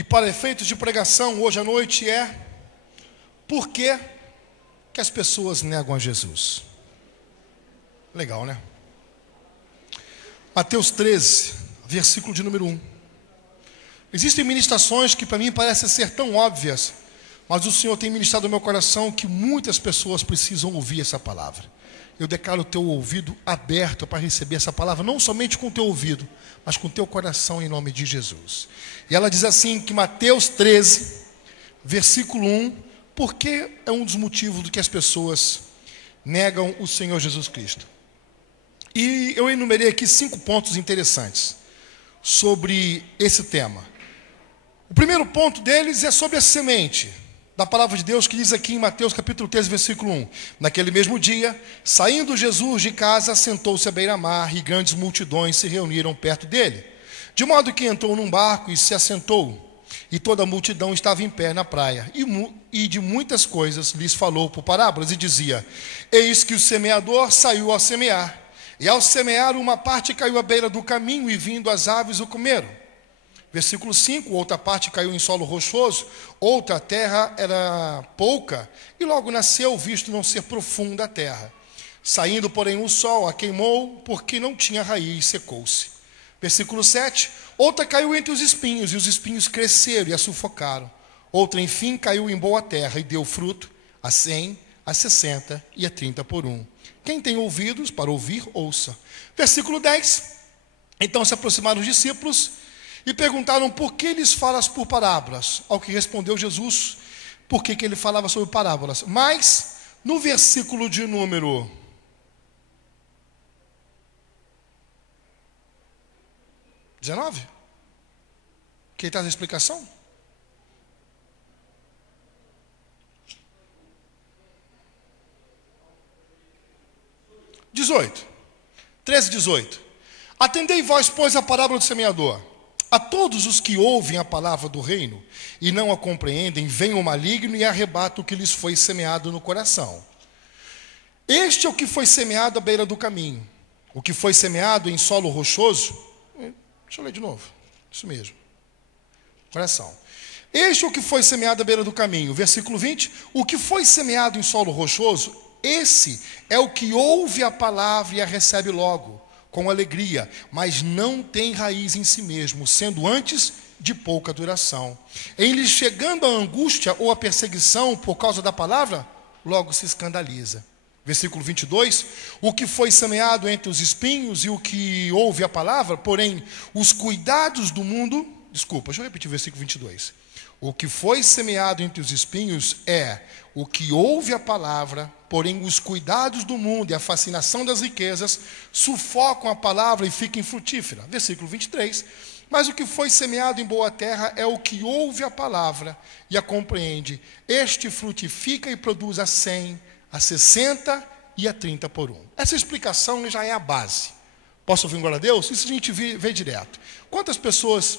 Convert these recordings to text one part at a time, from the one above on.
E para efeitos de pregação hoje à noite é: por que que as pessoas negam a Jesus? Legal, né? Mateus 13, versículo de número 1. Existem ministrações que para mim parecem ser tão óbvias, mas o Senhor tem ministrado no meu coração que muitas pessoas precisam ouvir essa palavra. Eu declaro o teu ouvido aberto para receber essa palavra, não somente com o teu ouvido, mas com o teu coração, em nome de Jesus. E ela diz assim, que Mateus 13, versículo 1, porque é um dos motivos do que as pessoas negam o Senhor Jesus Cristo. E eu enumerei aqui 5 pontos interessantes sobre esse tema. O primeiro ponto deles é sobre a semente da palavra de Deus, que diz aqui em Mateus capítulo 13, versículo 1. Naquele mesmo dia, saindo Jesus de casa, sentou-se à beira-mar, e grandes multidões se reuniram perto dele. De modo que entrou num barco e se assentou, e toda a multidão estava em pé na praia. E de muitas coisas lhes falou por parábolas, e dizia: eis que o semeador saiu a semear. E ao semear, uma parte caiu à beira do caminho, e vindo as aves o comeram. Versículo 5, outra parte caiu em solo rochoso, outra terra era pouca, e logo nasceu, visto não ser profunda a terra. Saindo, porém, o sol a queimou, porque não tinha raiz, secou-se. Versículo 7, outra caiu entre os espinhos, e os espinhos cresceram e a sufocaram. Outra, enfim, caiu em boa terra, e deu fruto, a 100, a 60 e a 30 por 1. Quem tem ouvidos para ouvir, ouça. Versículo 10, então se aproximaram os discípulos, e perguntaram: por que lhes falas por parábolas? Ao que respondeu Jesus, por que ele falava sobre parábolas. Mas, no versículo de número 19, que traz a explicação. 18, 13, 18. Atendei vós, pois, a parábola do semeador. A todos os que ouvem a palavra do reino e não a compreendem, vem o maligno e arrebata o que lhes foi semeado no coração. Este é o que foi semeado à beira do caminho. O que foi semeado em solo rochoso. Deixa eu ler de novo. Isso mesmo. Coração. Este é o que foi semeado à beira do caminho. Versículo 20. O que foi semeado em solo rochoso, esse é o que ouve a palavra e a recebe logo, com alegria, mas não tem raiz em si mesmo, sendo antes de pouca duração. Em lhe chegando a angústia ou a perseguição por causa da palavra, logo se escandaliza. Versículo 22, o que foi semeado entre os espinhos e o que ouve a palavra, porém, os cuidados do mundo... Desculpa, deixa eu repetir o versículo 22. O que foi semeado entre os espinhos é o que ouve a palavra, porém os cuidados do mundo e a fascinação das riquezas sufocam a palavra e fica infrutífera. Versículo 23. Mas o que foi semeado em boa terra é o que ouve a palavra e a compreende. Este frutifica e produz a 100, a 60 e a 30 por 1. Essa explicação já é a base. Posso ouvir um glória a Deus? Isso a gente vê direto. Quantas pessoas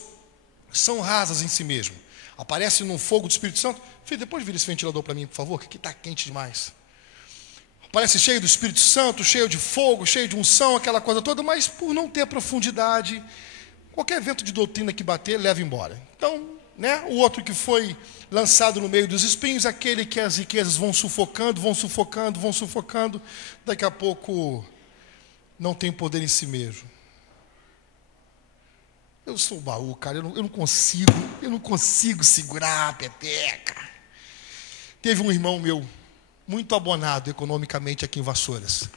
são rasas em si mesmo? Aparece num fogo do Espírito Santo. Filho, depois vira esse ventilador para mim, por favor, que aqui está quente demais. Aparece cheio do Espírito Santo, cheio de fogo, cheio de unção, aquela coisa toda, mas por não ter profundidade, qualquer vento de doutrina que bater, leva embora. Então, né, o outro que foi lançado no meio dos espinhos, aquele que as riquezas vão sufocando, daqui a pouco não tem poder em si mesmo. Eu sou o baú, cara, eu não consigo segurar a peteca. Teve um irmão meu, muito abonado economicamente aqui em Vassouras,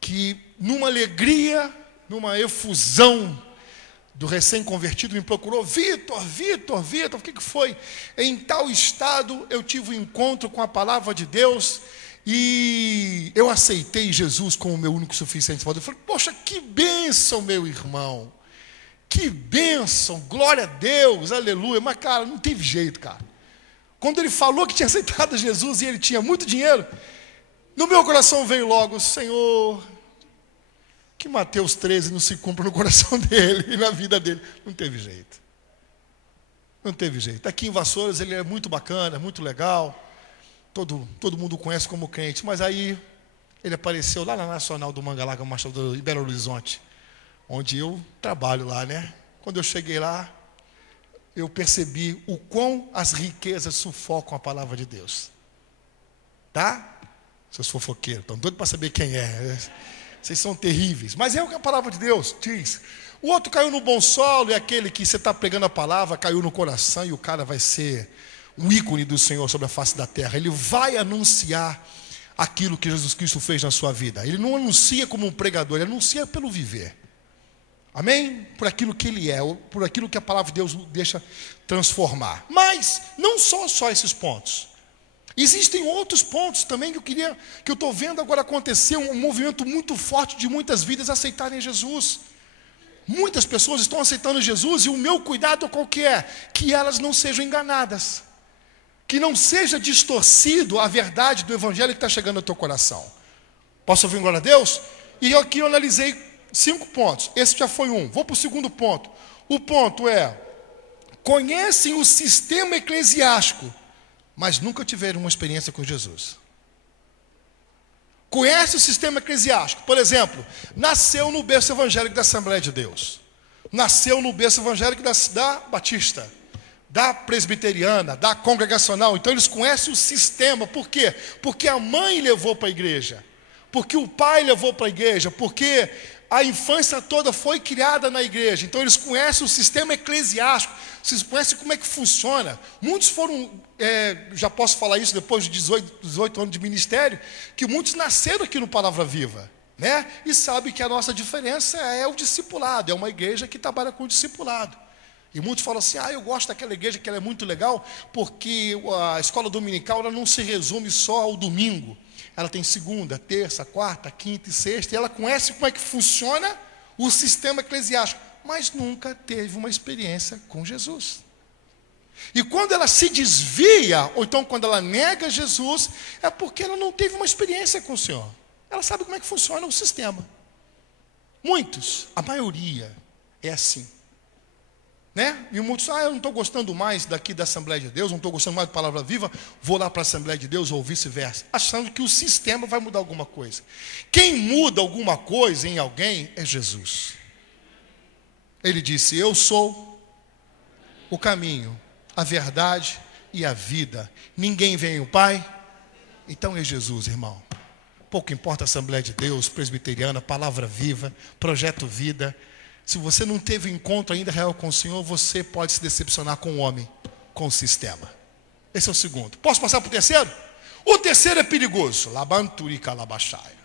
que numa alegria, numa efusão do recém-convertido, me procurou: Vitor, o que foi? Em tal estado eu tive um encontro com a palavra de Deus e eu aceitei Jesus como meu único e suficiente Salvador. Eu falei: poxa, que bênção, meu irmão. Que bênção, glória a Deus, aleluia. Mas, cara, não teve jeito, cara. Quando ele falou que tinha aceitado Jesus e ele tinha muito dinheiro, no meu coração veio logo: Senhor, que Mateus 13 não se cumpra no coração dele e na vida dele. Não teve jeito. Não teve jeito. Aqui em Vassouras ele é muito bacana, muito legal. Todo mundo o conhece como crente. Mas aí ele apareceu lá na Nacional do Mangalaga, Machado, em Belo Horizonte, onde eu trabalho lá, né? Quando eu cheguei lá, eu percebi o quão as riquezas sufocam a palavra de Deus. Tá? Seus fofoqueiros, estão doidos para saber quem é. Vocês são terríveis. Mas é o que a palavra de Deus diz. O outro caiu no bom solo, é aquele que você está pregando a palavra, caiu no coração, e o cara vai ser um ícone do Senhor sobre a face da terra. Ele vai anunciar aquilo que Jesus Cristo fez na sua vida. Ele não anuncia como um pregador, ele anuncia pelo viver. Amém? Por aquilo que ele é, por aquilo que a palavra de Deus deixa transformar. Mas não só esses pontos. Existem outros pontos também que eu estou vendo agora acontecer, um movimento muito forte de muitas vidas aceitarem Jesus. Muitas pessoas estão aceitando Jesus, e o meu cuidado qual que é? Que elas não sejam enganadas. Que não seja distorcido a verdade do evangelho que está chegando ao teu coração. Posso ouvir glória a Deus? E aqui eu analisei 5 pontos. Esse já foi um. Vou para o segundo ponto. O ponto é: conhecem o sistema eclesiástico, mas nunca tiveram uma experiência com Jesus. Conhece o sistema eclesiástico. Por exemplo, nasceu no berço evangélico da Assembleia de Deus. Nasceu no berço evangélico da Batista, da presbiteriana, da congregacional. Então eles conhecem o sistema. Por quê? Porque a mãe levou para a igreja. Porque o pai levou para a igreja. Porque a infância toda foi criada na igreja. Então eles conhecem o sistema eclesiástico. Vocês conhecem como é que funciona. Muitos foram, já posso falar isso depois de 18 anos de ministério, que muitos nasceram aqui no Palavra Viva, né? E sabem que a nossa diferença é o discipulado. É uma igreja que trabalha com o discipulado. E muitos falam assim: eu gosto daquela igreja que ela é muito legal, porque a escola dominical ela não se resume só ao domingo. Ela tem segunda, terça, quarta, quinta e sexta, e ela conhece como é que funciona o sistema eclesiástico, mas nunca teve uma experiência com Jesus. E quando ela se desvia, ou então quando ela nega Jesus, é porque ela não teve uma experiência com o Senhor. Ela sabe como é que funciona o sistema. Muitos, a maioria, é assim. Né? E muitos, eu não estou gostando mais daqui da Assembleia de Deus, não estou gostando mais da Palavra Viva, vou lá para a Assembleia de Deus ou vice-versa, achando que o sistema vai mudar alguma coisa. Quem muda alguma coisa em alguém é Jesus. Ele disse: eu sou o caminho, a verdade e a vida. Ninguém vem ao Pai. Então é Jesus, irmão. Pouco importa a Assembleia de Deus, presbiteriana, Palavra Viva, Projeto Vida. Se você não teve encontro ainda real com o Senhor, você pode se decepcionar com o homem, com o sistema. Esse é o segundo. Posso passar para o terceiro? O terceiro é perigoso. Labanturica labachaia.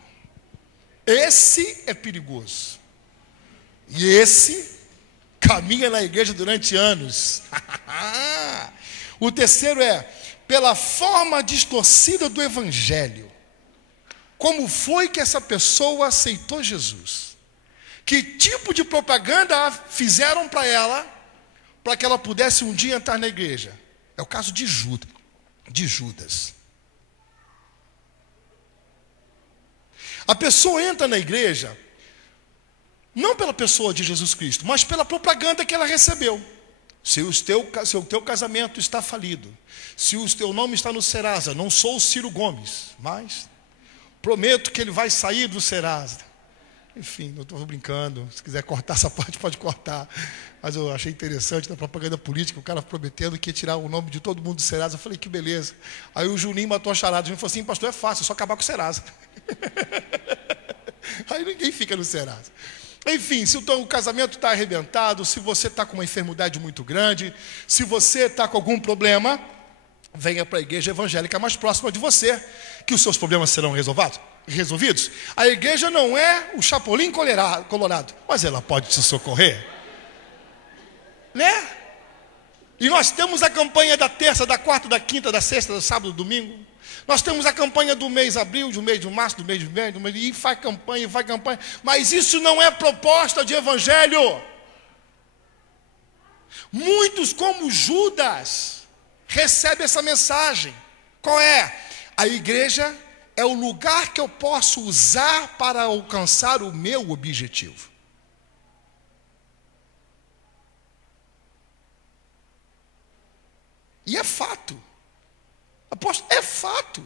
Esse é perigoso. E esse caminha na igreja durante anos. O terceiro é pela forma distorcida do evangelho. Como foi que essa pessoa aceitou Jesus? Que tipo de propaganda fizeram para ela, para que ela pudesse um dia entrar na igreja? É o caso de Judas. A pessoa entra na igreja, não pela pessoa de Jesus Cristo, mas pela propaganda que ela recebeu. Se o teu casamento está falido, se o teu nome está no Serasa, não sou o Ciro Gomes, mas prometo que ele vai sair do Serasa. Enfim, não estou brincando. Se quiser cortar essa parte, pode cortar. Mas eu achei interessante na propaganda política, o cara prometendo que ia tirar o nome de todo mundo do Serasa. Eu falei, que beleza. Aí o Juninho matou a charada. O Juninho falou assim: pastor, é fácil, é só acabar com o Serasa. Aí ninguém fica no Serasa. Enfim, se o teu casamento está arrebentado, se você está com uma enfermidade muito grande, se você está com algum problema, venha para a igreja evangélica mais próxima de você, que os seus problemas serão resolvidos. A igreja não é o Chapolin Colorado, mas ela pode te socorrer, né? E nós temos a campanha da terça, da quarta, da quinta, da sexta, do sábado, do domingo. Nós temos a campanha do mês de abril, do mês de março, do mês de maio, e faz campanha. Mas isso não é proposta de evangelho. Muitos, como Judas, recebem essa mensagem. Qual é? A igreja é o lugar que eu posso usar para alcançar o meu objetivo. E é fato. Apóstolo, é fato.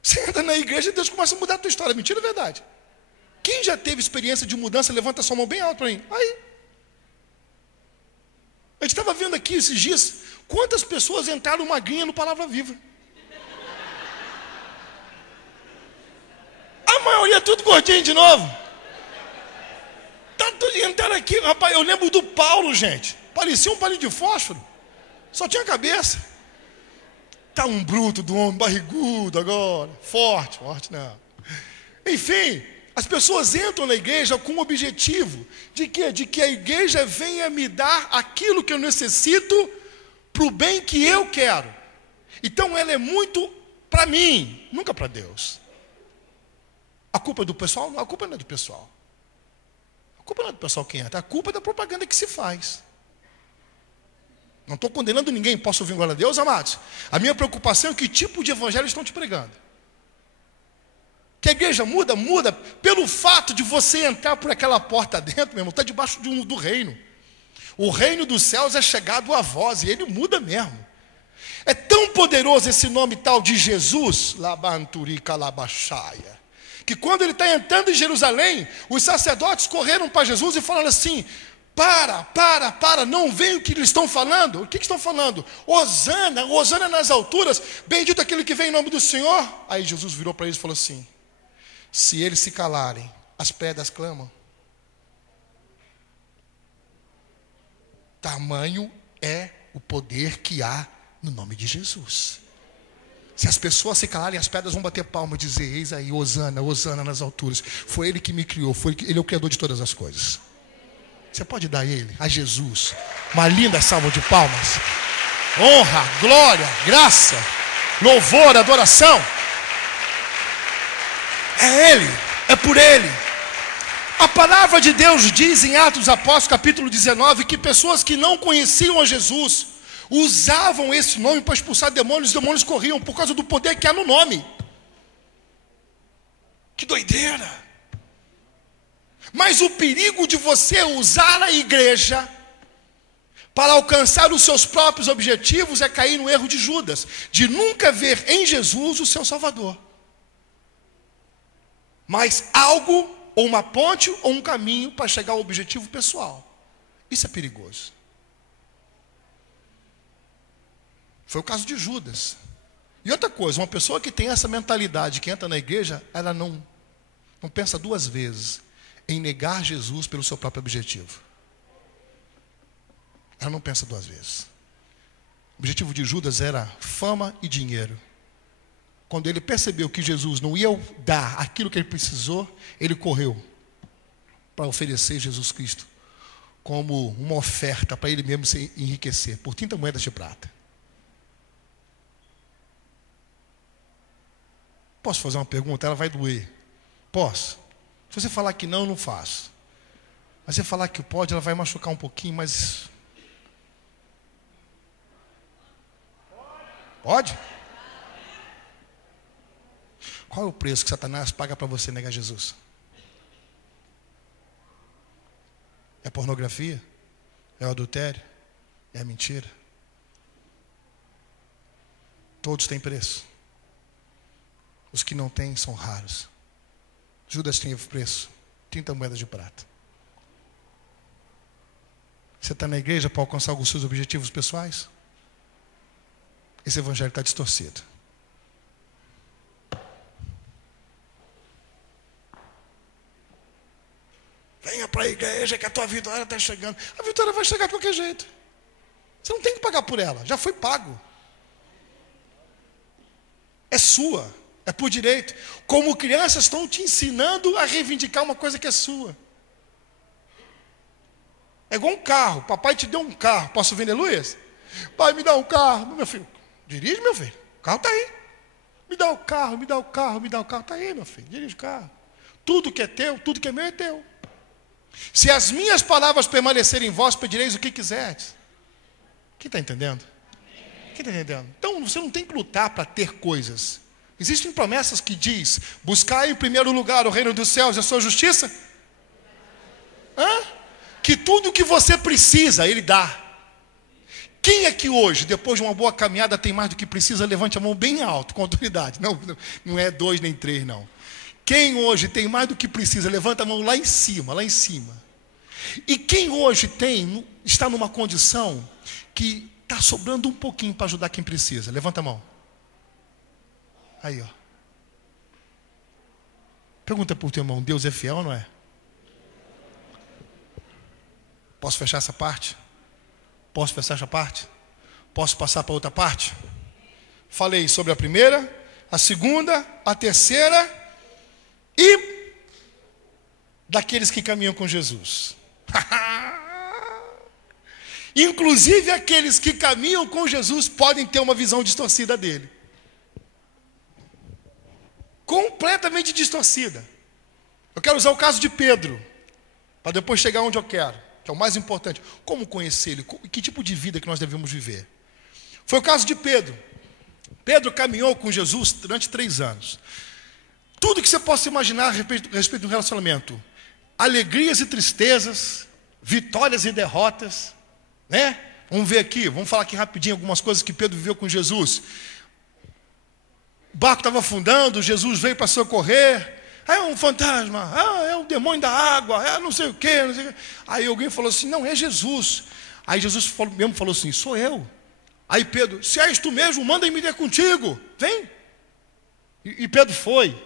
Você entra na igreja e Deus começa a mudar a tua história. Mentira ou verdade? Quem já teve experiência de mudança, levanta sua mão bem alto para mim. Aí. A gente estava vendo aqui esses dias, quantas pessoas entraram magrinha no Palavra Viva. A maioria tudo gordinho de novo. Tá tudo entrando aqui, rapaz, eu lembro do Paulo, gente. Parecia um palito de fósforo. Só tinha cabeça. Tá um bruto do homem, barrigudo agora. Forte não. Enfim, as pessoas entram na igreja com o objetivo de quê? De que a igreja venha me dar aquilo que eu necessito para o bem que eu quero. Então ela é muito para mim, nunca para Deus. A culpa é do pessoal? Não, a culpa não é do pessoal. A culpa não é do pessoal que entra, a culpa é da propaganda que se faz. Não estou condenando ninguém, posso ouvir glória a Deus, amados? A minha preocupação é que tipo de evangelho estão te pregando. Que a igreja muda pelo fato de você entrar por aquela porta dentro, meu irmão, está debaixo do reino. O reino dos céus é chegado a vós, e ele muda mesmo. É tão poderoso esse nome tal de Jesus, Labanturica Labachaia, que quando ele está entrando em Jerusalém, os sacerdotes correram para Jesus e falaram assim: para, não veem o que eles estão falando? O que estão falando? Hosana nas alturas, bendito aquele que vem em nome do Senhor. Aí Jesus virou para eles e falou assim: se eles se calarem, as pedras clamam. Tamanho é o poder que há no nome de Jesus. Se as pessoas se calarem, as pedras vão bater palma e dizer: eis aí, Hosana nas alturas. Foi ele que me criou, ele é o criador de todas as coisas. Você pode dar a ele, a Jesus, uma linda salva de palmas. Honra, glória, graça, louvor, adoração. É ele, é por ele. A palavra de Deus diz em Atos dos Apóstolos, capítulo 19, que pessoas que não conheciam a Jesus usavam esse nome para expulsar demônios, os demônios corriam por causa do poder que há no nome. Que doideira! Mas o perigo de você usar a igreja para alcançar os seus próprios objetivos é cair no erro de Judas, de nunca ver em Jesus o seu Salvador, mas algo, ou uma ponte, ou um caminho para chegar ao objetivo pessoal. Isso é perigoso. Foi o caso de Judas. E outra coisa, uma pessoa que tem essa mentalidade, que entra na igreja, ela não pensa duas vezes em negar Jesus pelo seu próprio objetivo. Ela não pensa duas vezes. O objetivo de Judas era fama e dinheiro. Quando ele percebeu que Jesus não ia dar aquilo que ele precisou, ele correu para oferecer Jesus Cristo como uma oferta para ele mesmo se enriquecer por 30 moedas de prata. Posso fazer uma pergunta? Ela vai doer. Posso? Se você falar que não, eu não faço. Mas se você falar que pode, ela vai machucar um pouquinho, mas... Pode? Qual é o preço que Satanás paga para você negar Jesus? É pornografia? É o adultério? É a mentira? Todos têm preço. Os que não têm são raros. Judas tinha preço, 30 moedas de prata. Você está na igreja para alcançar alguns seus objetivos pessoais? Esse evangelho está distorcido. Venha para a igreja que a tua vitória está chegando. A vitória vai chegar de qualquer jeito. Você não tem que pagar por ela, já foi pago. É sua. É por direito. Como crianças estão te ensinando a reivindicar uma coisa que é sua. É igual um carro. Papai te deu um carro. Posso vender, Luiz? Pai, me dá um carro. Meu filho, dirige, meu filho. O carro está aí. Me dá o carro, me dá o carro, me dá o carro. Está aí, meu filho. Dirige o carro. Tudo que é teu, tudo que é meu é teu. Se as minhas palavras permanecerem em vós, pedireis o que quiserdes. Quem está entendendo? Quem está entendendo? Então, você não tem que lutar para ter coisas. Existem promessas que diz: buscai em primeiro lugar o reino dos céus e a sua justiça. Que tudo o que você precisa, Ele dá. Quem é que hoje, depois de uma boa caminhada, tem mais do que precisa? Levante a mão bem alto, com autoridade. Não é 2 nem 3, não. Quem hoje tem mais do que precisa? Levanta a mão lá em cima, lá em cima. E quem hoje está numa condição que está sobrando um pouquinho para ajudar quem precisa? Levanta a mão. Aí, ó. Pergunta para o teu irmão, Deus é fiel ou não é? Posso fechar essa parte? Posso fechar essa parte? Posso passar para outra parte? Falei sobre a primeira, a segunda, a terceira e daqueles que caminham com Jesus. Inclusive aqueles que caminham com Jesus podem ter uma visão distorcida dele. Completamente distorcida. Eu quero usar o caso de Pedro, para depois chegar onde eu quero, que é o mais importante. Como conhecer ele? Que tipo de vida que nós devemos viver? Foi o caso de Pedro. Pedro caminhou com Jesus durante 3 anos. Tudo que você possa imaginar a respeito do relacionamento. Alegrias e tristezas, vitórias e derrotas, né? Vamos ver aqui, vamos falar aqui rapidinho algumas coisas que Pedro viveu com Jesus. O barco estava afundando, Jesus veio para socorrer. É um fantasma, é o demônio da água, é não sei o quê, não sei o quê. Aí alguém falou assim, não, é Jesus. Aí Jesus mesmo falou assim, sou eu. Aí Pedro, se és tu mesmo, manda me ter contigo, vem. E Pedro foi,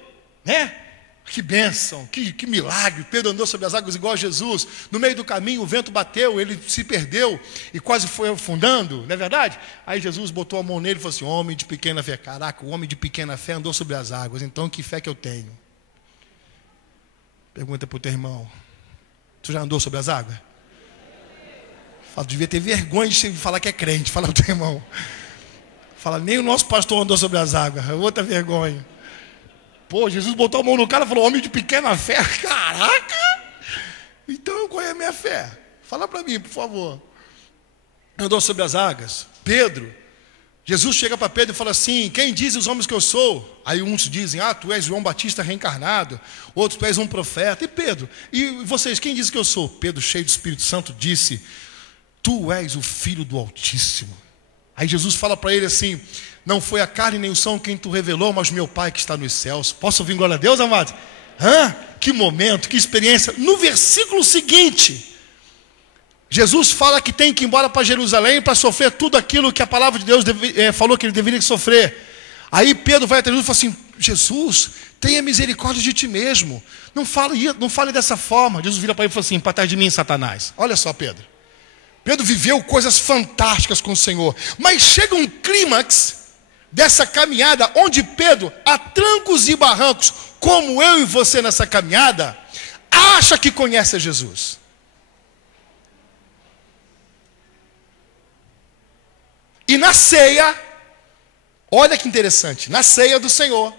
né? Que bênção, que milagre. Pedro andou sobre as águas igual a Jesus. No meio do caminho o vento bateu, ele se perdeu e quase foi afundando, não é verdade? Aí Jesus botou a mão nele e falou assim, homem de pequena fé. Caraca, o homem de pequena fé andou sobre as águas, então que fé que eu tenho? Pergunta para o teu irmão, tu já andou sobre as águas? Fala, devia ter vergonha de falar que é crente. Fala para o teu irmão. Fala, nem o nosso pastor andou sobre as águas, é outra vergonha. Pô, Jesus botou a mão no cara e falou, homem de pequena fé. Caraca! Então qual é a minha fé? Fala para mim, por favor. Andou sobre as águas. Pedro, Jesus chega para Pedro e fala assim, quem diz os homens que eu sou? Aí uns dizem, tu és João Batista reencarnado. Outros, tu és um profeta. E Pedro, e vocês, quem diz que eu sou? Pedro, cheio do Espírito Santo, disse, tu és o Filho do Altíssimo. Aí Jesus fala para ele assim, não foi a carne nem o sangue quem tu revelou, mas meu Pai que está nos céus. Posso ouvir glória a Deus, amados? Que momento, que experiência. No versículo seguinte, Jesus fala que tem que ir embora para Jerusalém para sofrer tudo aquilo que a palavra de Deus falou que ele deveria sofrer. Aí Pedro vai até Jesus e fala assim, Jesus, tenha misericórdia de ti mesmo. Não fale dessa forma. Jesus vira para ele e fala assim, para trás de mim, Satanás. Olha só, Pedro. Pedro viveu coisas fantásticas com o Senhor. Mas chega um clímax dessa caminhada, onde Pedro, a trancos e barrancos, como eu e você nessa caminhada, acha que conhece a Jesus. E na ceia, olha que interessante, na ceia do Senhor,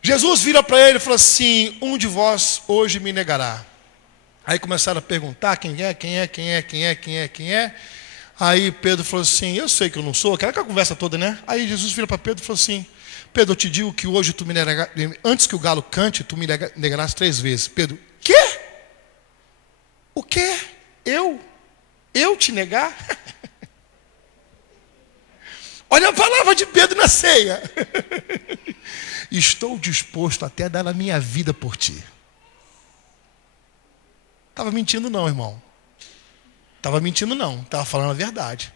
Jesus vira para ele e fala assim, um de vós hoje me negará. Aí começaram a perguntar quem é. Aí Pedro falou assim, eu sei que eu não sou, aquela conversa toda, né? Aí Jesus vira para Pedro e falou assim, Pedro, eu te digo que hoje tu me negarás, antes que o galo cante, tu me negarás 3 vezes. Pedro, quê? O quê? Eu te negar? Olha a palavra de Pedro na ceia. Estou disposto até a dar a minha vida por ti. Estava mentindo não, irmão. Estava mentindo não, estava falando a verdade.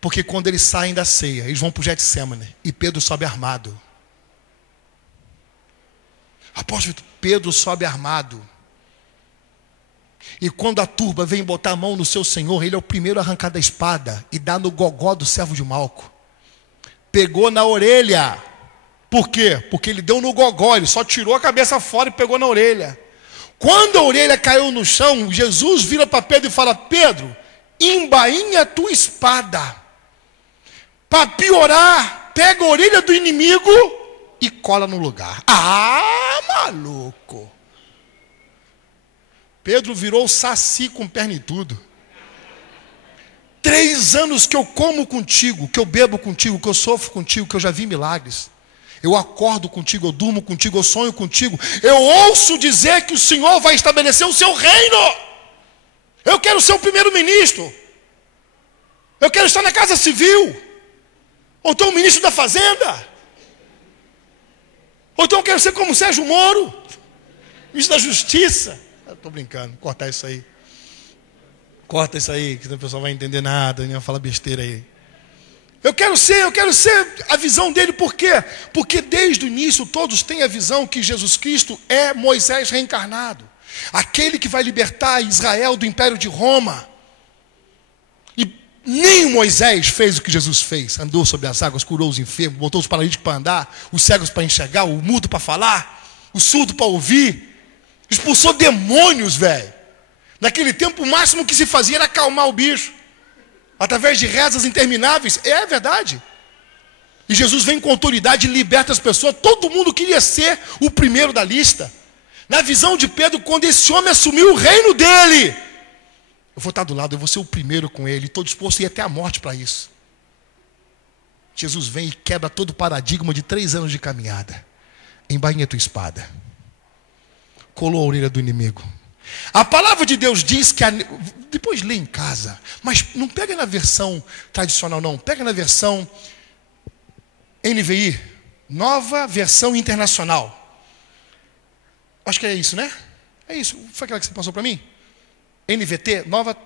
Porque quando eles saem da ceia, eles vão para o Getsemane e Pedro sobe armado. Apóstolo, Pedro sobe armado. E quando a turba vem botar a mão no seu Senhor, ele é o primeiro a arrancar da espada e dá no gogó do servo de Malco. Pegou na orelha. Por quê? Porque ele deu no gogó, ele só tirou a cabeça fora e pegou na orelha. Quando a orelha caiu no chão, Jesus vira para Pedro e fala, Pedro, embainha a tua espada. Para piorar, pega a orelha do inimigo e cola no lugar. Maluco. Pedro virou saci com perna e tudo. 3 anos que eu como contigo, que eu bebo contigo, que eu sofro contigo, que eu já vi milagres. Eu acordo contigo, eu durmo contigo, eu sonho contigo. Eu ouço dizer que o Senhor vai estabelecer o seu reino. Eu quero ser o primeiro-ministro. Eu quero estar na casa civil. Ou então o ministro da fazenda. Ou então eu quero ser como Sérgio Moro, ministro da justiça. Estou brincando, vou cortar isso aí. Corta isso aí, que o pessoal vai entender nada, nem vai falar besteira aí. Eu quero ser a visão dele, por quê? Porque desde o início todos têm a visão que Jesus Cristo é Moisés reencarnado. Aquele que vai libertar Israel do Império de Roma. E nem Moisés fez o que Jesus fez. Andou sobre as águas, curou os enfermos, botou os paralíticos para andar, os cegos para enxergar, o mudo para falar, o surdo para ouvir. Expulsou demônios, velho. Naquele tempo o máximo que se fazia era acalmar o bicho. Através de rezas intermináveis. É verdade. E Jesus vem com autoridade e liberta as pessoas. Todo mundo queria ser o primeiro da lista. Na visão de Pedro, quando esse homem assumiu o reino dele, eu vou estar do lado, eu vou ser o primeiro com ele. Estou disposto a ir até a morte para isso. Jesus vem e quebra todo o paradigma de 3 anos de caminhada. Embainha tua espada. Colou a orelha do inimigo. A palavra de Deus diz que... Depois lê em casa. Mas não pega na versão tradicional, não. Pega na versão NVI. Nova Versão Internacional. Acho que é isso, né? É isso. Foi aquela que você passou para mim? NVT, Nova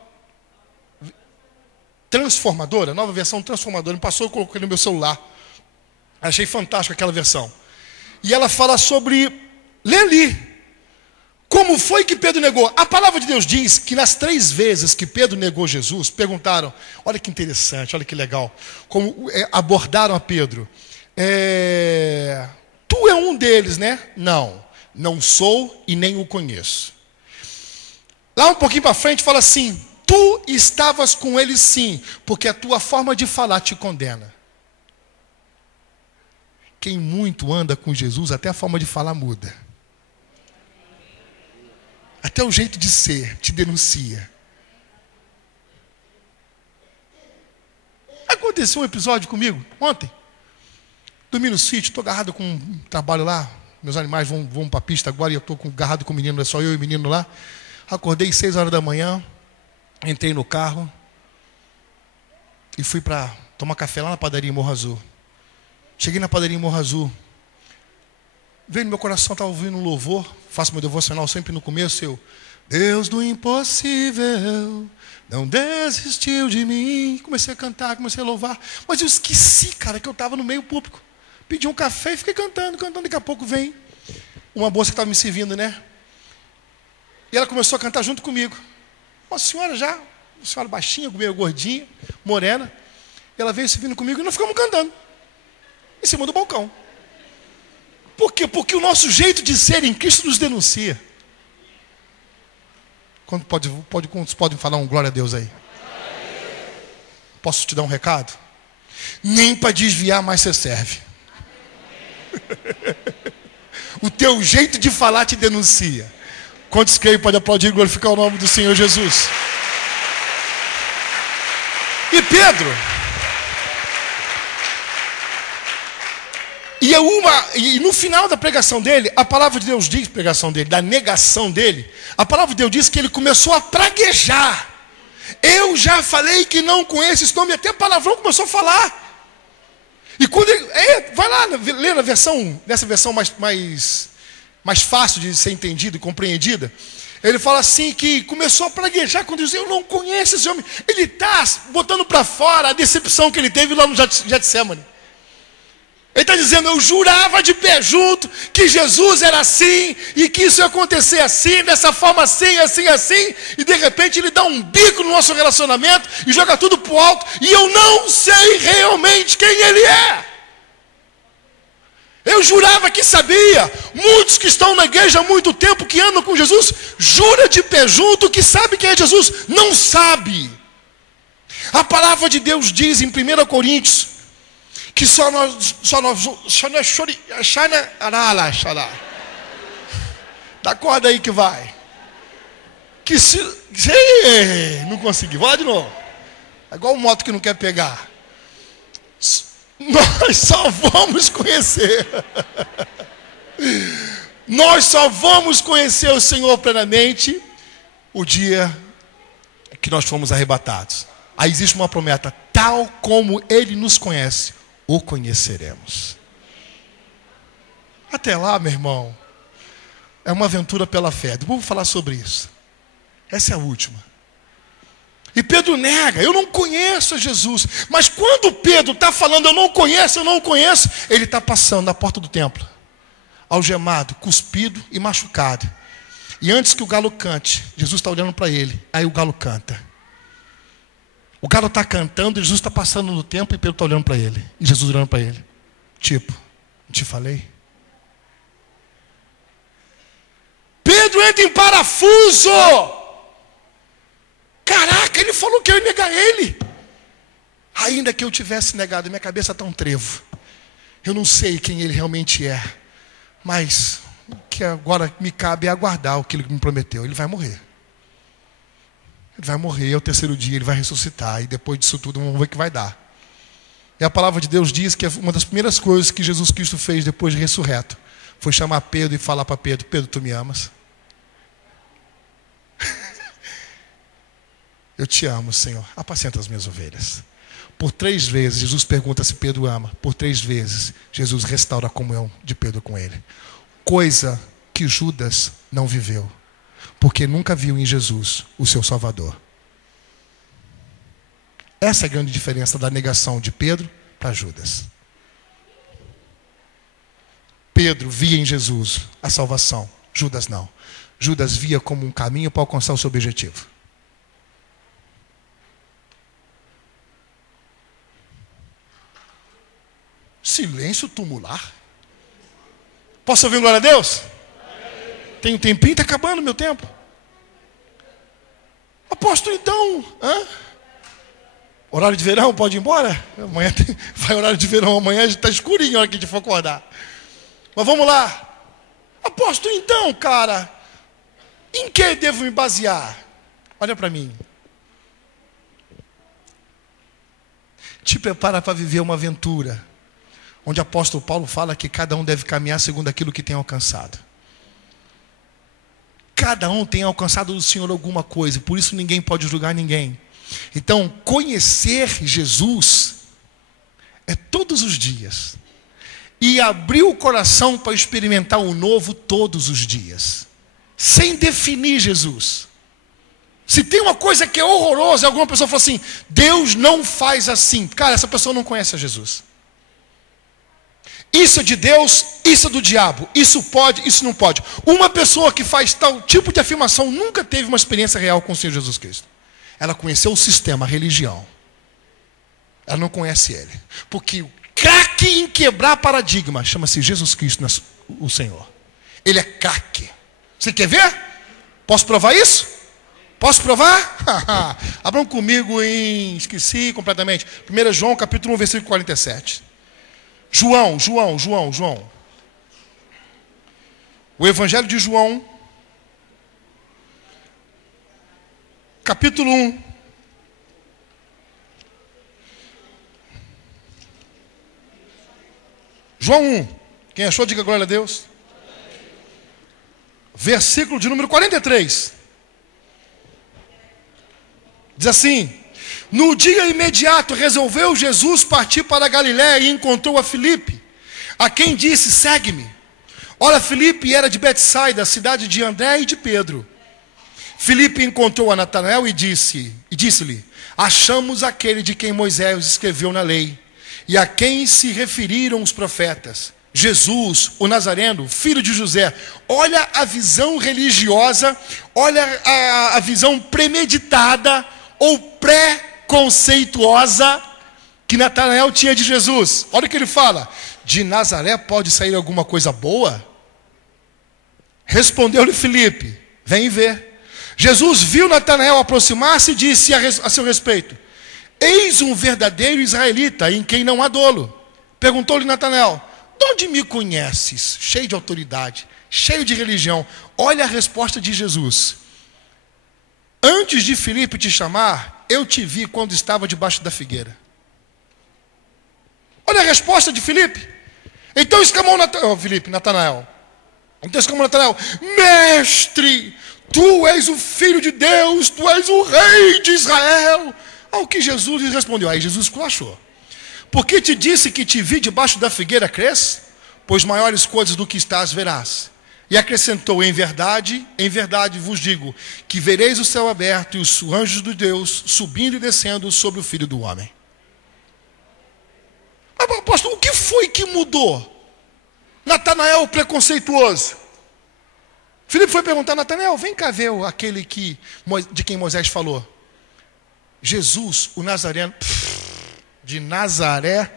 Transformadora. Nova Versão Transformadora. Me passou, eu coloquei no meu celular. Achei fantástico aquela versão. E ela fala sobre... Lê ali. Como foi que Pedro negou? A palavra de Deus diz que nas 3 vezes que Pedro negou Jesus, perguntaram, olha que interessante, olha que legal, como abordaram a Pedro. Tu é um deles, né? Não sou e nem o conheço. Lá um pouquinho para frente fala assim, tu estavas com ele sim, porque a tua forma de falar te condena. Quem muito anda com Jesus, até a forma de falar muda. Até o jeito de ser te denuncia. Aconteceu um episódio comigo ontem. Dormi no sítio, estou agarrado com um trabalho lá. Meus animais vão para a pista agora e eu estou agarrado com o menino, é só eu e o menino lá. Acordei 6 horas da manhã, entrei no carro e fui para tomar café lá na padaria em Morro Azul. Cheguei na padaria em Morro Azul. Veio no meu coração, estava ouvindo um louvor. Faço meu devocional sempre no começo. Deus do impossível não desistiu de mim. Comecei a cantar, comecei a louvar. Mas eu esqueci, cara, que eu estava no meio público. Pedi um café e fiquei cantando. Daqui a pouco vem uma moça que estava me servindo, né? E ela começou a cantar junto comigo. Uma senhora baixinha, meio gordinha, morena. Ela veio servindo comigo e nós ficamos cantando. Em cima do balcão. Por quê? Porque o nosso jeito de ser em Cristo nos denuncia. Quantos podem falar um glória a Deus aí? Posso te dar um recado? Nem para desviar mais você serve. O teu jeito de falar te denuncia. Quantos creem pode aplaudir e glorificar o nome do Senhor Jesus? E Pedro... E no final da pregação dele, a palavra de Deus diz, da negação dele, a palavra de Deus diz que ele começou a praguejar. Eu já falei que não conheço esse nome, até palavrão começou a falar. E quando ele, vai lá, lê nessa versão mais fácil de ser entendida e compreendida, ele fala assim que começou a praguejar quando diz, eu não conheço esse homem. Ele está botando para fora a decepção que ele teve lá no Getsemane. Ele está dizendo, eu jurava de pé junto que Jesus era assim, e que isso ia acontecer assim, dessa forma assim, assim, assim, e de repente ele dá um bico no nosso relacionamento, e joga tudo para o alto, e eu não sei realmente quem ele é. Eu jurava que sabia. Muitos que estão na igreja há muito tempo, que andam com Jesus, jura de pé junto que sabe quem é Jesus. Não sabe. A palavra de Deus diz em 1 Coríntios, que só nós dá corda aí que vai. Que se... Não consegui, vai de novo. É igual moto que não quer pegar. Nós só vamos conhecer. Nós só vamos conhecer o Senhor plenamente o dia que nós fomos arrebatados. Aí existe uma promessa, tal como Ele nos conhece, o conheceremos. Até lá, meu irmão, é uma aventura pela fé. Vamos falar sobre isso. Essa é a última. E Pedro nega, eu não conheço Jesus. Mas quando Pedro está falando, eu não conheço, ele está passando na porta do templo, algemado, cuspido e machucado. E antes que o galo cante, Jesus está olhando para ele. Aí o galo canta. O galo está cantando, Jesus está passando no templo e Pedro está olhando para ele. E Jesus olhando para ele. Tipo, não te falei? Pedro entra em parafuso. Caraca, ele falou que eu ia negar ele. Ainda que eu tivesse negado, minha cabeça está um trevo. Eu não sei quem ele realmente é. Mas o que agora me cabe é aguardar o que ele me prometeu. Ele vai morrer. Ele vai morrer, e ao terceiro dia ele vai ressuscitar. E depois disso tudo, vamos ver o que vai dar. E a palavra de Deus diz que uma das primeiras coisas que Jesus Cristo fez depois de ressurreto foi chamar Pedro e falar para Pedro: Pedro, tu me amas? Eu te amo, Senhor. Apacenta as minhas ovelhas. Por 3 vezes, Jesus pergunta se Pedro ama. Por 3 vezes, Jesus restaura a comunhão de Pedro com ele. Coisa que Judas não viveu. Porque nunca viu em Jesus o seu Salvador. Essa é a grande diferença da negação de Pedro para Judas. Pedro via em Jesus a salvação. Judas não. Judas via como um caminho para alcançar o seu objetivo. Silêncio tumular. Posso ouvir glória a Deus? Tem um tempinho, está acabando o meu tempo. Apóstolo, então, horário de verão, pode ir embora? Amanhã vai horário de verão, amanhã está escurinho a hora que a gente for acordar. Mas vamos lá. Apóstolo, então, cara, em que devo me basear? Olha para mim. Te prepara para viver uma aventura, onde o apóstolo Paulo fala que cada um deve caminhar segundo aquilo que tem alcançado. Cada um tem alcançado do Senhor alguma coisa, por isso ninguém pode julgar ninguém. Então, conhecer Jesus é todos os dias. E abrir o coração para experimentar o novo todos os dias. Sem definir Jesus. Se tem uma coisa que é horrorosa, alguma pessoa fala assim: Deus não faz assim. Cara, essa pessoa não conhece a Jesus. Isso é de Deus, isso é do diabo. Isso pode, isso não pode. Uma pessoa que faz tal tipo de afirmação nunca teve uma experiência real com o Senhor Jesus Cristo. Ela conheceu o sistema, a religião. Ela não conhece ele. Porque o craque em quebrar paradigma chama-se Jesus Cristo, o Senhor. Ele é craque. Você quer ver? Posso provar isso? Posso provar? Abram comigo em... Esqueci completamente. 1 João, capítulo 1, versículo 47. João. O Evangelho de João, capítulo 1. João 1. Quem achou, diga glória a Deus. Versículo de número 43. Diz assim: no dia imediato resolveu Jesus partir para a Galiléia e encontrou a Filipe, a quem disse: segue-me. Ora, Filipe era de Betsaida, cidade de André e de Pedro. Filipe encontrou a Natanael e disse-lhe: achamos aquele de quem Moisés escreveu na lei, e a quem se referiram os profetas, Jesus, o Nazareno, filho de José. Olha a visão religiosa, olha a visão premeditada ou pré-conceituosa que Natanael tinha de Jesus. Olha o que ele fala: de Nazaré pode sair alguma coisa boa? Respondeu-lhe Filipe: vem ver. Jesus viu Natanael aproximar-se e disse a seu respeito: eis um verdadeiro israelita, em quem não há dolo. Perguntou-lhe Natanael: de onde me conheces? Cheio de autoridade, cheio de religião. Olha a resposta de Jesus: antes de Filipe te chamar, eu te vi quando estava debaixo da figueira. Olha a resposta de Filipe. Então exclamou Natanael. Então exclamou Natanael: mestre, tu és o Filho de Deus, tu és o Rei de Israel. Ao que Jesus lhe respondeu. Aí Jesus esculachou: porque te disse que te vi debaixo da figueira, crês? Pois maiores coisas do que estás verás. E acrescentou: em verdade vos digo, que vereis o céu aberto e os anjos de Deus subindo e descendo sobre o Filho do Homem. Mas, apóstolo, o que foi que mudou? Natanael preconceituoso. Filipe foi perguntar: Natanael, vem cá ver aquele de quem Moisés falou. Jesus, o Nazareno. De Nazaré?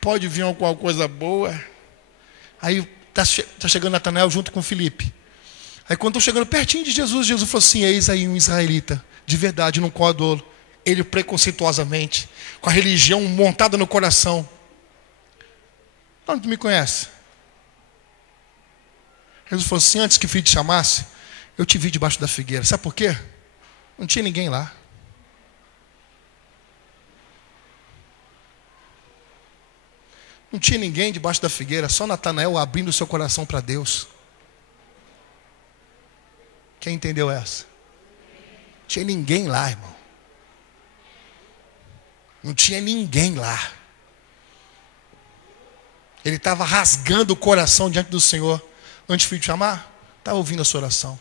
Pode vir alguma coisa boa? Aí está chegando Natanael junto com Filipe. Aí quando estão chegando pertinho de Jesus, Jesus falou assim: eis aí um israelita, de verdade, não coadolo. Ele preconceituosamente, com a religião montada no coração. Onde tu me conhece? Jesus falou assim: antes que o filho te chamasse, eu te vi debaixo da figueira. Sabe por quê? Não tinha ninguém lá. Não tinha ninguém debaixo da figueira, só Natanael abrindo o seu coração para Deus. Quem entendeu essa? Não tinha ninguém lá, irmão. Não tinha ninguém lá. Ele estava rasgando o coração diante do Senhor. Antes do filho te chamar, estava ouvindo a sua oração.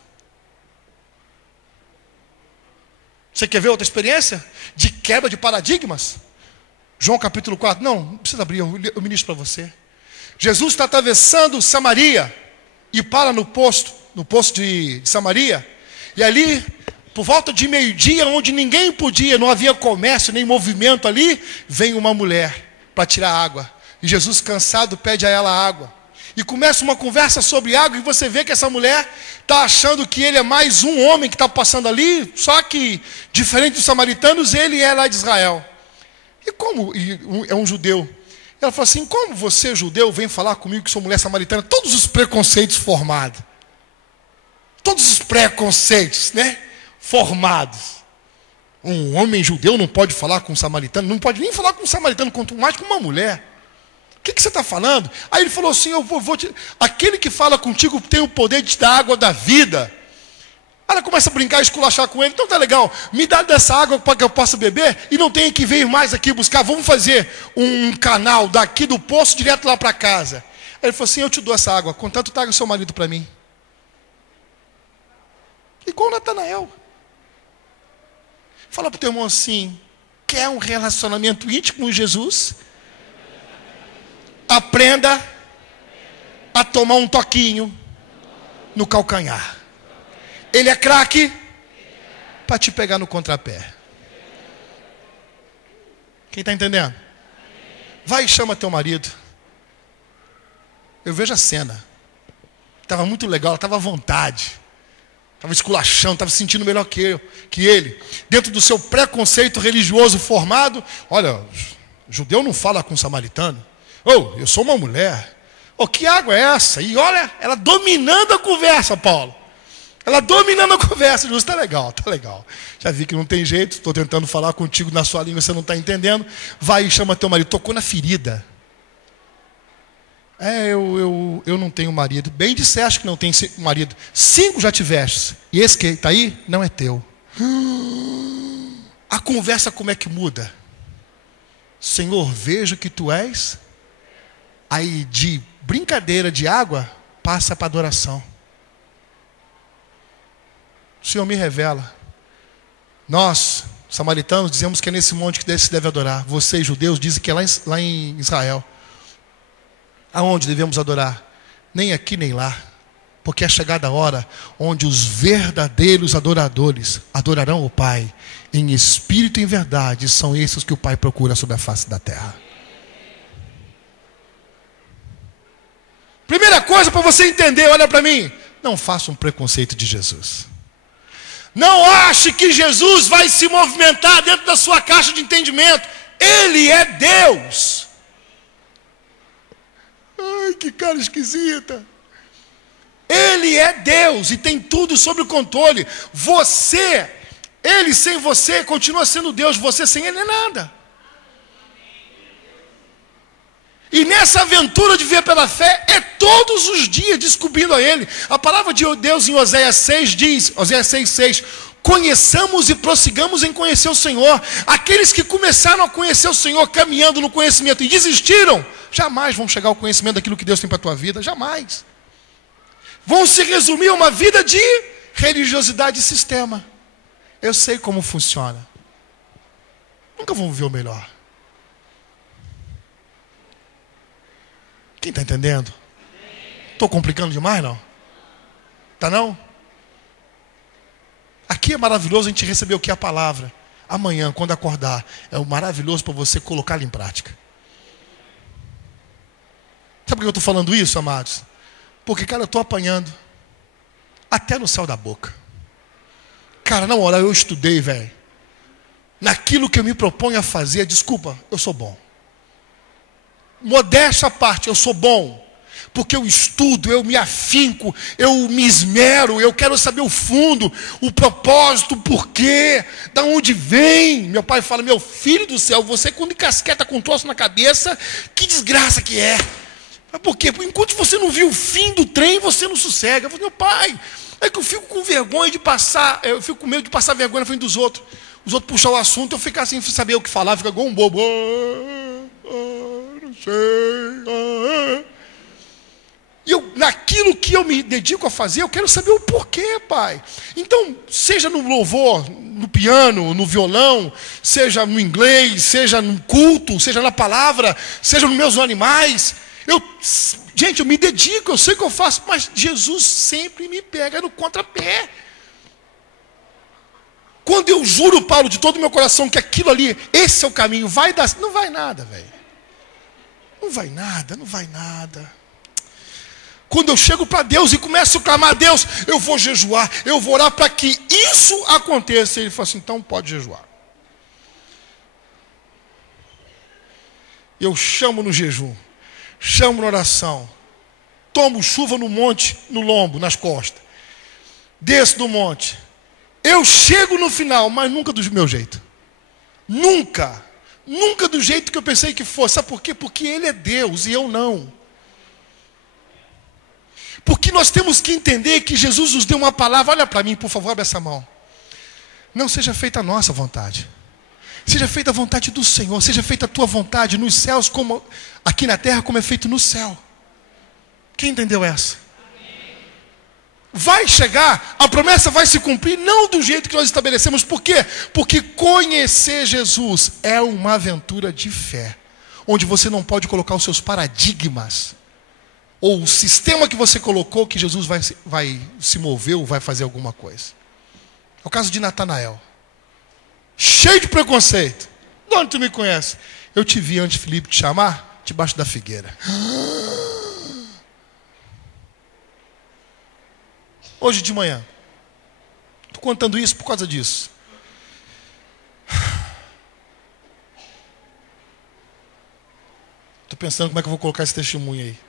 Você quer ver outra experiência? De quebra de paradigmas? João capítulo 4. Não precisa abrir, eu ministro para você. Jesus está atravessando Samaria e para no posto de Samaria. E ali, por volta de meio-dia, onde ninguém podia, não havia comércio nem movimento ali, vem uma mulher para tirar água. E Jesus, cansado, pede a ela água. E começa uma conversa sobre água, e você vê que essa mulher está achando que ele é mais um homem que está passando ali, só que, diferente dos samaritanos, ele é lá de Israel. E como é um judeu? Ela fala assim: como você, judeu, vem falar comigo que sou mulher samaritana? Todos os preconceitos formados. Todos os preconceitos, né? Formados. Um homem judeu não pode falar com um samaritano, não pode nem falar com um samaritano, quanto mais com uma mulher. O que você está falando? Aí ele falou assim: aquele que fala contigo tem o poder de te dar água da vida. Ela começa a brincar e esculachar com ele. Então tá legal, me dá dessa água para que eu possa beber e não tenha que vir mais aqui buscar. Vamos fazer um canal daqui do poço direto lá para casa. Aí ele falou assim: eu te dou essa água, contanto traga o seu marido para mim. Igual Natanael. Fala para o teu irmão assim: quer um relacionamento íntimo com Jesus? Aprenda a tomar um toquinho no calcanhar. Ele é craque para te pegar no contrapé. Quem está entendendo? Vai e chama teu marido. Eu vejo a cena. Estava muito legal, ela estava à vontade. Estava esculachando, estava se sentindo melhor que ele. Dentro do seu preconceito religioso formado. Olha, judeu não fala com samaritano. Eu sou uma mulher. Que água é essa? E olha, ela dominando a conversa, Paulo. Ela dominando a conversa. Jesus, tá legal. Já vi que não tem jeito, estou tentando falar contigo na sua língua, você não está entendendo. Vai e chama teu marido. Tocou na ferida. Eu não tenho marido. Bem disseste que não tem marido. 5 já tiveste. E esse que está aí, não é teu. A conversa como é que muda? Senhor, vejo que tu és. Aí de brincadeira de água, passa para adoração. O Senhor me revela. Nós, samaritanos, dizemos que é nesse monte que se deve adorar. Vocês, judeus, dizem que é lá em Israel. Aonde devemos adorar? Nem aqui, nem lá. Porque é chegada a hora onde os verdadeiros adoradores adorarão o Pai em espírito e em verdade. São esses que o Pai procura sobre a face da terra. Primeira coisa para você entender, olha para mim. Não faça um preconceito de Jesus. Não ache que Jesus vai se movimentar dentro da sua caixa de entendimento. Ele é Deus. Ai, que cara esquisita. Ele é Deus e tem tudo sob o controle. Ele sem você continua sendo Deus. Você sem ele é nada. E nessa aventura de viver pela fé, é todos os dias descobrindo a Ele. A palavra de Deus em Oséias 6 diz, Oséias 6:6, conheçamos e prossigamos em conhecer o Senhor. Aqueles que começaram a conhecer o Senhor, caminhando no conhecimento e desistiram, jamais vão chegar ao conhecimento daquilo que Deus tem para a tua vida, jamais. vão se resumir a uma vida de religiosidade e sistema. Eu sei como funciona. Nunca vão viver o melhor. Quem está entendendo? Estou complicando demais, não? Tá não? Aqui é maravilhoso a gente receber o que é a palavra. Amanhã, quando acordar, é o maravilhoso para você colocá-la em prática. Sabe por que eu estou falando isso, amados? Porque, cara, eu estou apanhando até no céu da boca. Cara, na moral, eu estudei, velho. Naquilo que eu me proponho a fazer, desculpa, eu sou bom. Modéstia à parte, eu sou bom. Porque eu estudo, eu me afinco, eu me esmero, eu quero saber o fundo, o propósito, o porquê, da onde vem. Meu pai fala, meu filho do céu, você quando encasqueta com um troço na cabeça, que desgraça que é. Mas por quê? Enquanto você não viu o fim do trem, você não sossega. Eu falo, meu pai, é que eu fico com vergonha de passar, eu fico com medo de passar vergonha na frente dos outros. Os outros puxam o assunto, eu ficar sem saber o que falar, fica igual um bobo. Não sei. E naquilo que eu me dedico a fazer, eu quero saber o porquê, pai. Então, seja no louvor, no piano, no violão, seja no inglês, seja no culto, seja na palavra, seja nos meus animais. Gente, eu me dedico, eu sei o que eu faço, mas Jesus sempre me pega no contrapé. Quando eu juro, Paulo, de todo o meu coração que aquilo ali, esse é o caminho, vai dar... Não vai nada, velho. Não vai nada, não vai nada. Quando eu chego para Deus e começo a clamar a Deus, eu vou jejuar, eu vou orar para que isso aconteça. Ele fala assim, então pode jejuar. Eu chamo no jejum, chamo na oração, tomo chuva no monte, no lombo, nas costas, desço do monte. Eu chego no final, mas nunca do meu jeito. Nunca do jeito que eu pensei que fosse. Sabe por quê? Porque Ele é Deus e eu não. Porque nós temos que entender que Jesus nos deu uma palavra. Olha para mim, por favor, abre essa mão. Não seja feita a nossa vontade. Seja feita a vontade do Senhor. Seja feita a tua vontade nos céus, como aqui na terra, como é feito no céu. Quem entendeu essa? Vai chegar, a promessa vai se cumprir, não do jeito que nós estabelecemos. Por quê? Porque conhecer Jesus é uma aventura de fé, onde você não pode colocar os seus paradigmas ou o sistema que você colocou que Jesus vai se mover ou vai fazer alguma coisa. É o caso de Natanael. Cheio de preconceito. De onde tu me conhece? Eu te vi antes de Filipe te chamar, debaixo da figueira. Hoje de manhã. Estou contando isso por causa disso. Estou pensando como é que eu vou colocar esse testemunho aí.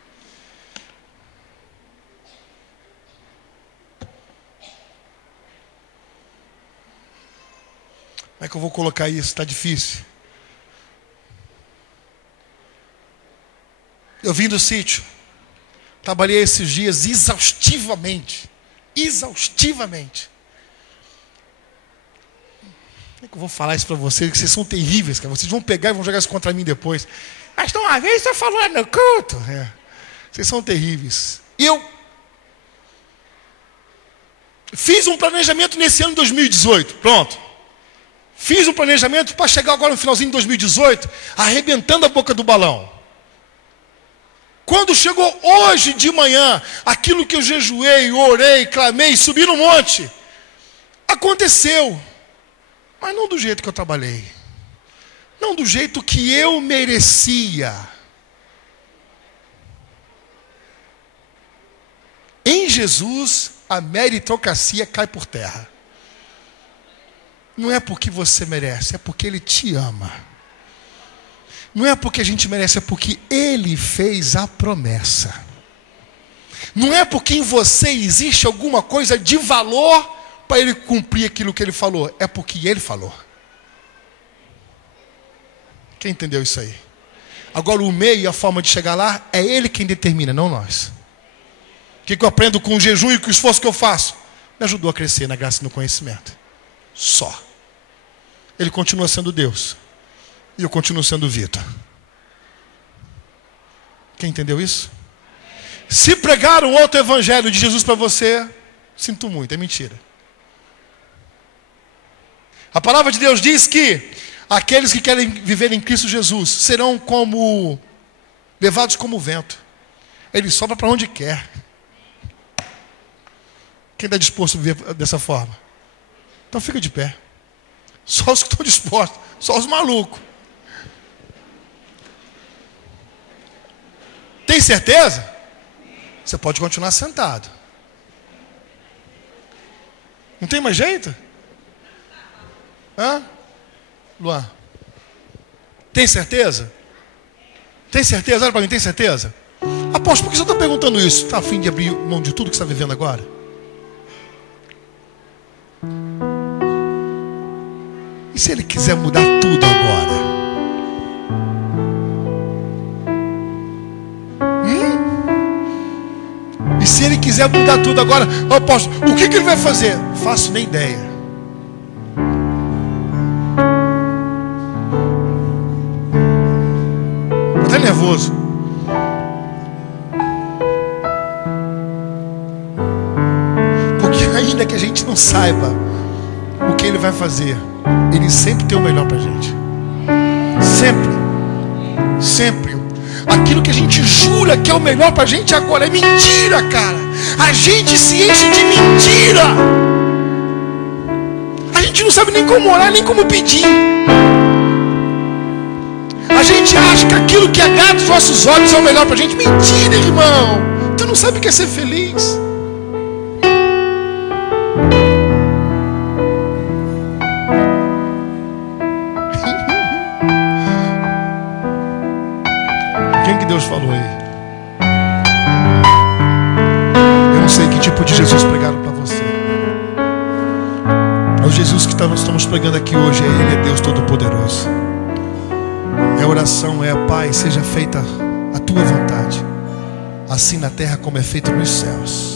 Como é que eu vou colocar isso? Está difícil. Eu vim do sítio. Trabalhei esses dias exaustivamente. Exaustivamente. Como é que eu vou falar isso para vocês? Que vocês são terríveis, cara. Vocês vão pegar e vão jogar isso contra mim depois. Mas uma vez você falou no culto. Vocês são terríveis. E eu fiz um planejamento nesse ano de 2018. Pronto. Fiz um planejamento para chegar agora no finalzinho de 2018, arrebentando a boca do balão. Quando chegou hoje de manhã, aquilo que eu jejuei, orei, clamei, subi no monte, aconteceu. Mas não do jeito que eu trabalhei. Não do jeito que eu merecia. Em Jesus, a meritocracia cai por terra. Não é porque você merece, é porque Ele te ama. Não é porque a gente merece, é porque Ele fez a promessa. Não é porque em você existe alguma coisa de valor para Ele cumprir aquilo que Ele falou. É porque Ele falou. Quem entendeu isso aí? Agora o meio e a forma de chegar lá é Ele quem determina, não nós. O que eu aprendo com o jejum e com o esforço que eu faço? Me ajudou a crescer na graça e no conhecimento. Só. Ele continua sendo Deus. E eu continuo sendo Vitor. Quem entendeu isso? Se pregaram outro evangelho de Jesus para você, sinto muito, é mentira. A palavra de Deus diz que aqueles que querem viver em Cristo Jesus serão como levados como vento. Ele sopra para onde quer. Quem está disposto a viver dessa forma? Então fica de pé. Só os que estão dispostos, só os malucos. Tem certeza? Você pode continuar sentado. Não tem mais jeito? Hã? Luan? Tem certeza? Tem certeza? Olha para mim, tem certeza? Apóstolo, por que você está perguntando isso? Está a fim de abrir mão de tudo que você está vivendo agora? E se ele quiser mudar tudo agora? E se ele quiser mudar tudo agora, apóstolo, o que ele vai fazer? Não faço nem ideia. Estou até nervoso. Porque ainda que a gente não saiba o que ele vai fazer, ele sempre tem o melhor para a gente. Sempre. Sempre. Aquilo que a gente jura que é o melhor para a gente agora é mentira, cara. A gente se enche de mentira. A gente não sabe nem como orar, nem como pedir. A gente acha que aquilo que agrada os nossos olhos é o melhor para a gente. Mentira, irmão. Tu não sabe o que é ser feliz. Deus falou aí. Eu não sei que tipo de Jesus pregaram para você. O Jesus que nós estamos pregando aqui hoje é Ele, é Deus Todo-Poderoso. A oração é: Pai, seja feita a Tua vontade, assim na terra como é feita nos céus.